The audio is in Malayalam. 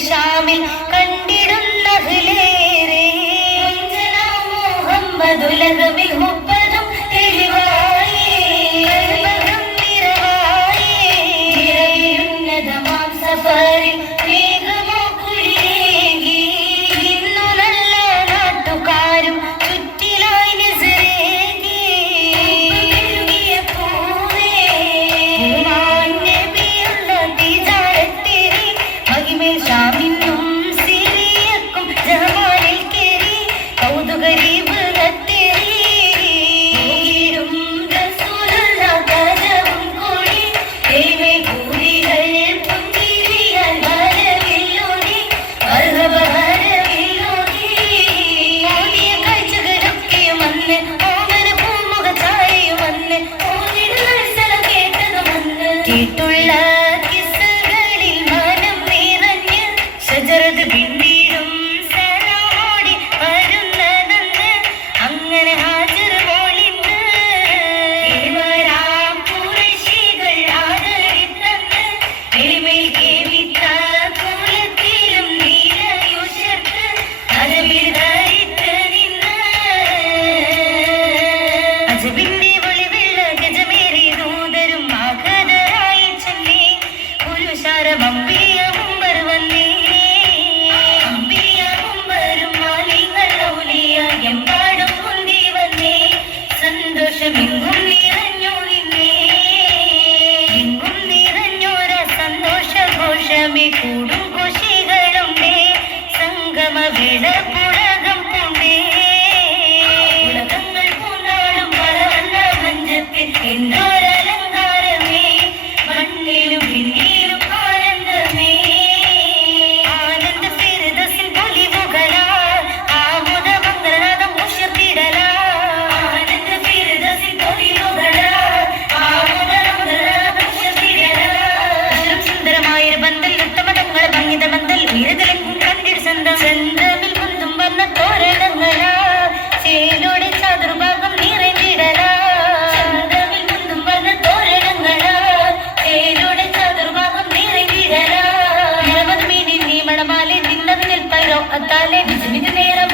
ഷാമിൽ കണ്ടിടുന്ന മുഹമ്മദുലകമിൽ മുപ്പതും തെളിവായി നിറയുന്നതമാം സഫറിൽ മേഘമോ കുളിരേകി ഇന്നു നല്ല നാട്ടുകാരും ചുറ്റിലായി നിസരേകി പൂവേ നബിയുള്ള തിജാരത്തിരി മഹിമേൽ ഷാമിന്നും സിറിയക്കും ജമാലിൽ കേറി കൗതുകരീബ് കേട്ടുള്ള കിസ്സകളിൽ മനം നിറഞ്ഞ് ഷജറത് പിന്നീടും സലാമോടി വരുന്നതെന്ന് അങ്ങനെ ഹാജർ മോളിന്ന് ഖുറൈശികൾ ആദരിത്തന്ന് എളിമയിൽ കേവിത്ത കുലത്തിലും നീലയുഷർത്ത് അജബിൽ ധരിത്ത് നിന്ന് അജബിന്റെ ഒളിവെള്ള ഗജമേറി ദൂതരും സന്തോഷമെങ്ങും നിറഞ്ഞോര സന്തോഷഘോഷമേ കൂടും ഘോഷികളുണ്ടേ സംഗമവേള പുളകം പൂണ്ടേ ഉലകങ്ങൾ പൂന്നാളും വളർന്ന മഞ്ചത്തിൽ എന്നോരലങ്കാരമേ മണ്ണിലും പിന്നിലും ആനന്ദമേ ആനന്ദ ഫിർദൗസിൽ പൊലിവുകളാ ആമുദ മംഗളനാദം ഉഷർത്തിടലാ ചന്ദ്രമിൽ മുന്തും വന്ന തോരണങ്ങളാ ചേലോടെ ചതുർഭാഗം നിറഞ്ഞിടലാ ചന്ദ്രമിൽ മുന്തും വന്ന തോരണങ്ങളാ ചേലോടെ ചതുർഭാഗം നിറഞ്ഞിടലാ നിരവധി മീനിൽ നീ മണമാലെ നിന്നത് നിൽപ്പയോ അത്താലെ നിജമിത് നേരം